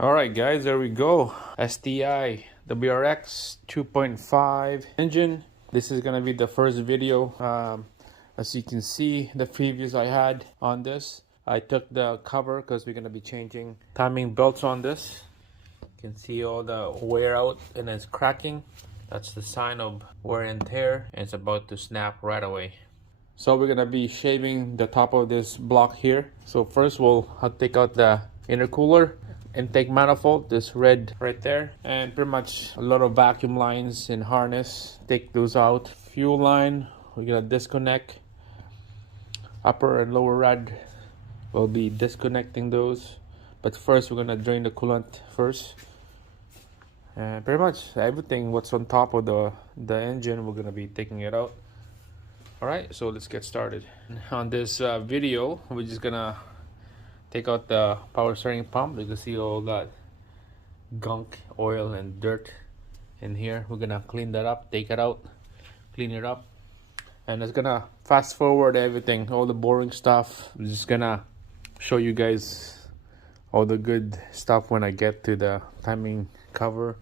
Alright guys, there we go. STI WRX 2.5 engine. This is gonna be the first video. As you can see, the previews I had on this, I took the cover because we're gonna be changing timing belts on this. You can see all the wear out and it's cracking. That's the sign of wear and tear, and it's about to snap right away. So we're gonna be shaving the top of this block here. So first I'll take out the intercooler, intake manifold, this red right there, and pretty much a lot of vacuum lines and harness. Take those out. Fuel line, we're gonna disconnect. Upper and lower rad, we'll be disconnecting those. But first we're gonna drain the coolant first. And pretty much everything what's on top of the engine, we're gonna be taking it out. Alright, so let's get started. On this video, we're just gonna take out the power steering pump. You can see all that gunk, oil and dirt in here. We're gonna clean that up, take it out, clean it up, and it's gonna fast forward everything, all the boring stuff. I'm just gonna show you guys all the good stuff when I get to the timing cover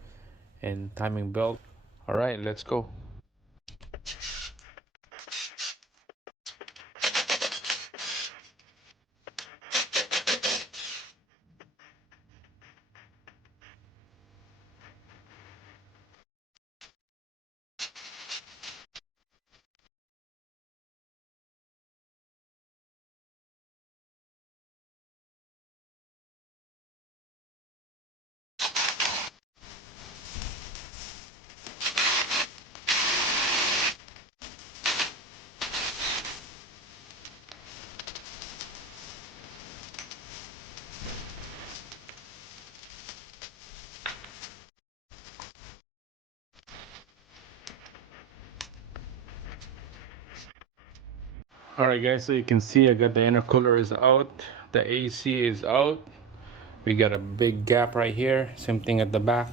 and timing belt. Alright, let's go. Alright guys, so you can see I got the intercooler is out, the AC is out. We got a big gap right here, same thing at the back.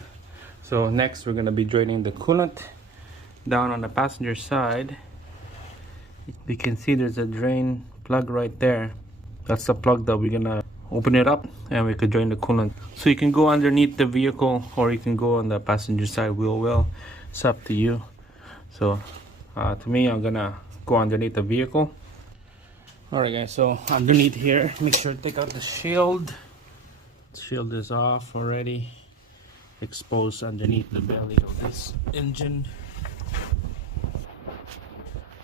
So next we're gonna be draining the coolant down on the passenger side. You can see there's a drain plug right there. That's the plug that we're gonna open it up and we could drain the coolant. So you can go underneath the vehicle or you can go on the passenger side wheel well. It's up to you. So to me, I'm gonna go underneath the vehicle. Alright guys, so underneath here, make sure to take out the shield. The shield is off already. Exposed underneath the belly of this engine.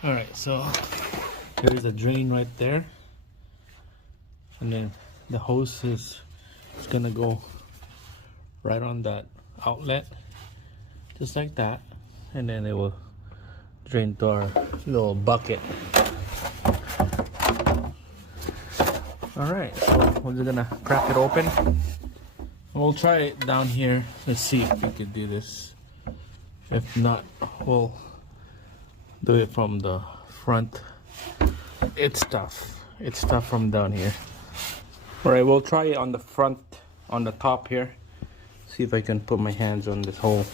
Alright, so there's a drain right there. And then the hose is gonna go right on that outlet. Just like that. And then it will drain to our little bucket. Alright, so we're just gonna crack it open. We'll try it down here. Let's see if we can do this. If not, we'll do it from the front. It's tough. It's tough from down here. Alright, we'll try it on the front, on the top here. See if I can put my hands on this hole.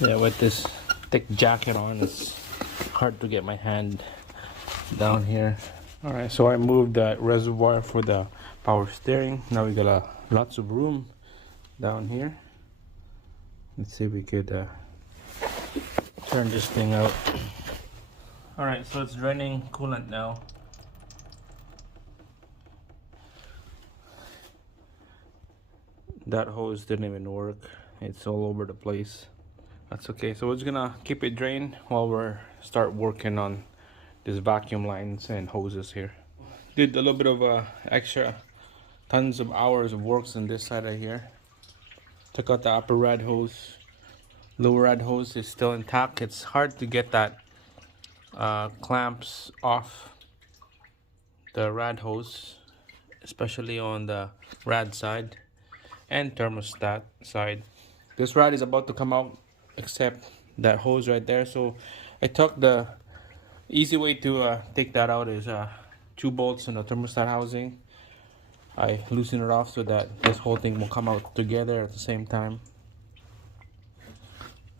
Yeah, with this thick jacket on, it's hard to get my hand down here. Alright, so I moved that reservoir for the power steering. Now we got lots of room down here. Let's see if we could turn this thing out. Alright, so it's draining coolant now. That hose didn't even work. It's all over the place. That's okay. So we're just gonna keep it drained while we're start working on these vacuum lines and hoses here. Did a little bit of extra tons of hours of works on this side right here. Took out the upper rad hose. Lower rad hose is still intact. It's hard to get that clamps off the rad hose, especially on the rad side and thermostat side. This rad is about to come out except that hose right there. So I took the easy way to take that out is 2 bolts in the thermostat housing. I loosen it off so that this whole thing will come out together at the same time.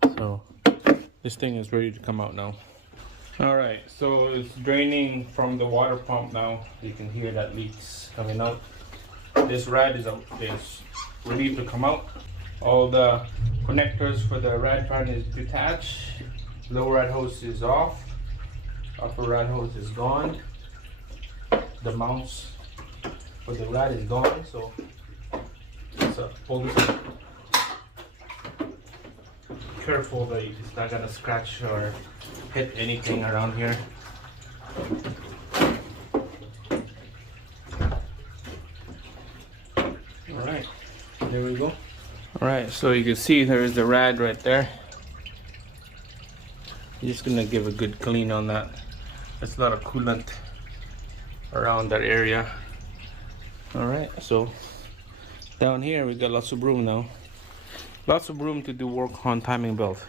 So this thing is ready to come out now. All right, so it's draining from the water pump now. You can hear that leaks coming out. This rad is ready to come out. All the connectors for the rad fan is detached. Lower rad hose is off. Upper rad hose is gone. The mounts for the rad is gone. So pull this up. Careful that it's not gonna scratch or hit anything around here. Alright, there we go. Alright, so you can see there's the rad right there. I'm just gonna give a good clean on that. There's a lot of coolant around that area. Alright, so down here we got lots of room now. Lots of room to do work on timing belt.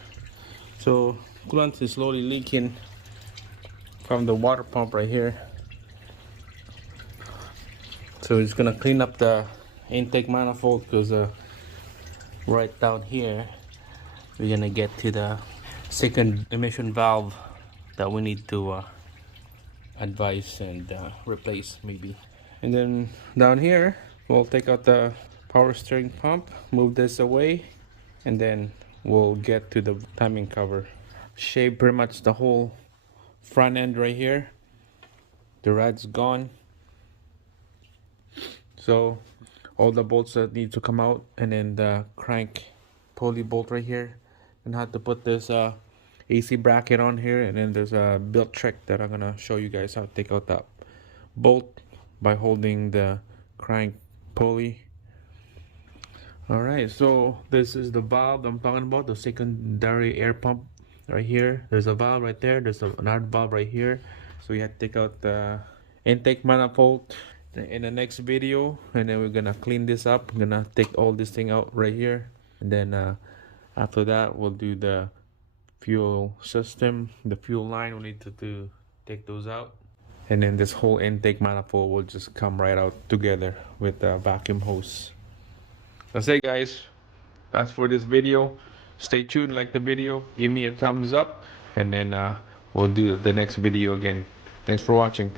So coolant is slowly leaking from the water pump right here. So it's gonna clean up the intake manifold because right down here we're gonna get to the second emission valve that we need to advise and replace maybe. And then down here we'll take out the power steering pump, move this away, and then we'll get to the timing cover. Shave pretty much the whole front end right here. The rad's gone, so all the bolts that need to come out, and then the crank pulley bolt right here, and how to put this AC bracket on here. And then there's a build trick that I'm gonna show you guys how to take out that bolt by holding the crank pulley. Alright, so this is the valve I'm talking about, the secondary air pump right here. There's a valve right there, there's another valve right here. So you have to take out the intake manifold in the next video, and then we're gonna clean this up. I'm gonna take all this thing out right here, and then after that we'll do the fuel system, the fuel line. We need to take those out, and then this whole intake manifold will just come right out together with the vacuum hose. That's it, guys. That's for this video. Stay tuned, like the video, give me a thumbs up, and then we'll do the next video again. Thanks for watching.